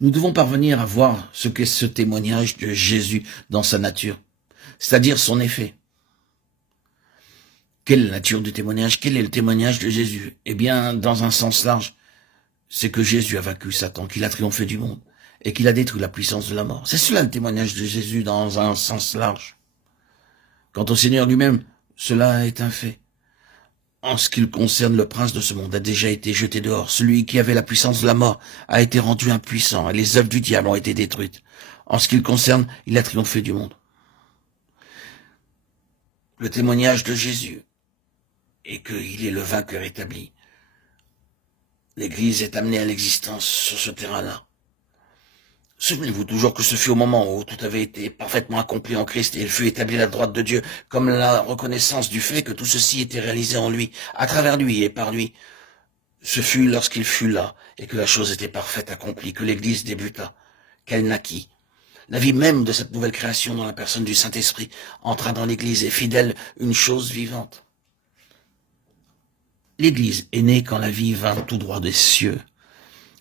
Nous devons parvenir à voir ce qu'est ce témoignage de Jésus dans sa nature, c'est-à-dire son effet. Quelle est la nature du témoignage? Quel est le témoignage de Jésus? Eh bien, dans un sens large, c'est que Jésus a vaincu Satan, qu'il a triomphé du monde et qu'il a détruit la puissance de la mort. C'est cela le témoignage de Jésus dans un sens large. Quant au Seigneur lui-même, cela est un fait. En ce qui concerne le prince de ce monde, a déjà été jeté dehors. Celui qui avait la puissance de la mort a été rendu impuissant et les œuvres du diable ont été détruites. En ce qui le concerne, il a triomphé du monde. Le témoignage de Jésus est qu'il est le vainqueur établi. L'Église est amenée à l'existence sur ce terrain-là. Souvenez-vous toujours que ce fut au moment où tout avait été parfaitement accompli en Christ et il fut établi à la droite de Dieu, comme la reconnaissance du fait que tout ceci était réalisé en lui, à travers lui et par lui. Ce fut lorsqu'il fut là et que la chose était parfaite, accomplie, que l'Église débuta, qu'elle naquit. La vie même de cette nouvelle création dans la personne du Saint-Esprit entra dans l'Église et fit d'elle une chose vivante. L'Église est née quand la vie vint tout droit des cieux,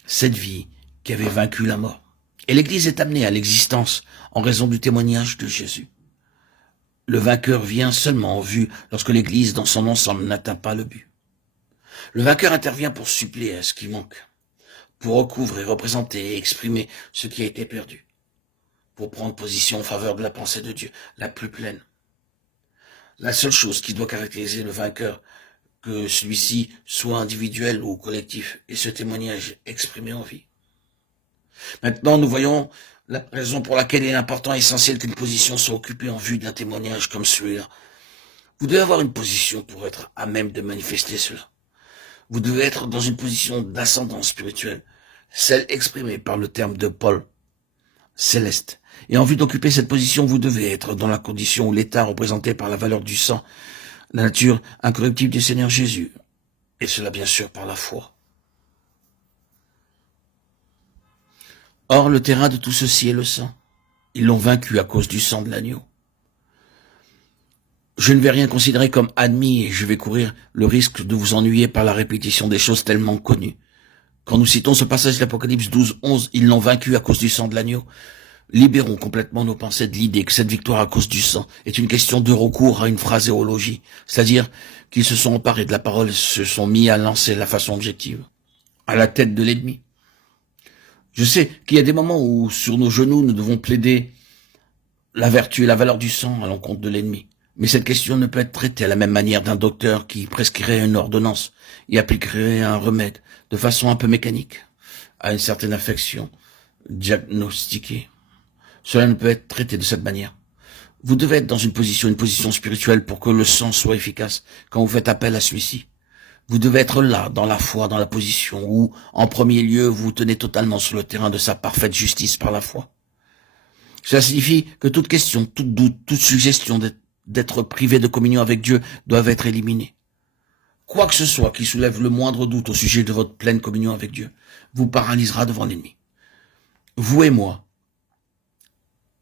cette vie qui avait vaincu la mort. Et l'Église est amenée à l'existence en raison du témoignage de Jésus. Le vainqueur vient seulement en vue lorsque l'Église dans son ensemble n'atteint pas le but. Le vainqueur intervient pour suppléer à ce qui manque, pour recouvrer, représenter et exprimer ce qui a été perdu, pour prendre position en faveur de la pensée de Dieu, la plus pleine. La seule chose qui doit caractériser le vainqueur, que celui-ci soit individuel ou collectif, est ce témoignage exprimé en vie. Maintenant, nous voyons la raison pour laquelle il est important et essentiel qu'une position soit occupée en vue d'un témoignage comme celui-là. Vous devez avoir une position pour être à même de manifester cela. Vous devez être dans une position d'ascendance spirituelle, celle exprimée par le terme de Paul, céleste. Et en vue d'occuper cette position, vous devez être dans la condition ou l'état représenté par la valeur du sang, la nature incorruptible du Seigneur Jésus, et cela bien sûr par la foi. Or, le terrain de tout ceci est le sang. Ils l'ont vaincu à cause du sang de l'agneau. Je ne vais rien considérer comme admis et je vais courir le risque de vous ennuyer par la répétition des choses tellement connues. Quand nous citons ce passage de l'Apocalypse 12, 11, ils l'ont vaincu à cause du sang de l'agneau. Libérons complètement nos pensées de l'idée que cette victoire à cause du sang est une question de recours à une phraséologie, c'est-à-dire qu'ils se sont emparés de la parole et se sont mis à lancer la façon objective, à la tête de l'ennemi. Je sais qu'il y a des moments où, sur nos genoux, nous devons plaider la vertu et la valeur du sang à l'encontre de l'ennemi. Mais cette question ne peut être traitée à la même manière d'un docteur qui prescrirait une ordonnance et appliquerait un remède de façon un peu mécanique à une certaine affection diagnostiquée. Cela ne peut être traité de cette manière. Vous devez être dans une position spirituelle pour que le sang soit efficace quand vous faites appel à celui-ci. Vous devez être là, dans la foi, dans la position où, en premier lieu, vous vous tenez totalement sur le terrain de sa parfaite justice par la foi. Cela signifie que toute question, tout doute, toute suggestion d'être privé de communion avec Dieu doivent être éliminées. Quoi que ce soit qui soulève le moindre doute au sujet de votre pleine communion avec Dieu vous paralysera devant l'ennemi. Vous et moi,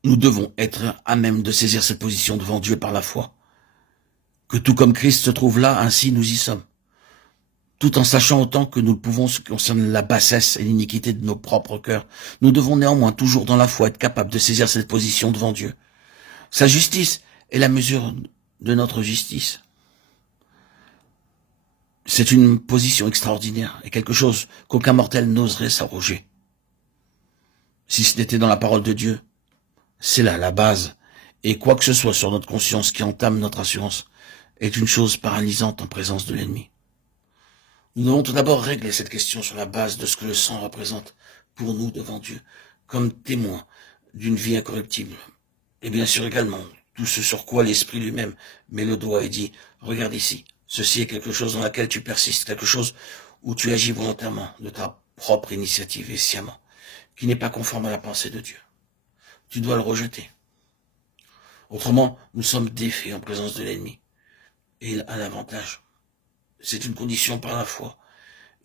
nous devons être à même de saisir cette position devant Dieu par la foi. Que tout comme Christ se trouve là, ainsi nous y sommes. Tout en sachant autant que nous le pouvons ce qui concerne la bassesse et l'iniquité de nos propres cœurs, nous devons néanmoins toujours dans la foi être capables de saisir cette position devant Dieu. Sa justice est la mesure de notre justice. C'est une position extraordinaire et quelque chose qu'aucun mortel n'oserait s'arroger. Si ce n'était dans la parole de Dieu, c'est là la base, et quoi que ce soit sur notre conscience qui entame notre assurance est une chose paralysante en présence de l'ennemi. Nous devons tout d'abord régler cette question sur la base de ce que le sang représente pour nous devant Dieu, comme témoin d'une vie incorruptible. Et bien sûr également, tout ce sur quoi l'Esprit lui-même met le doigt et dit, regarde ici, ceci est quelque chose dans laquelle tu persistes, quelque chose où tu agis volontairement, de ta propre initiative et sciemment, qui n'est pas conforme à la pensée de Dieu. Tu dois le rejeter. Autrement, nous sommes défaits en présence de l'ennemi. Et il a l'avantage. C'est une condition par la foi.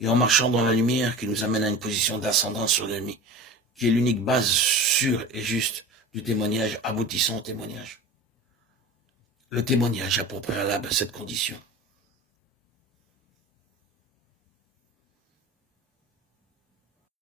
Et en marchant dans la lumière qui nous amène à une position d'ascendance sur l'ennemi, qui est l'unique base sûre et juste du témoignage aboutissant au témoignage. Le témoignage a pour préalable cette condition.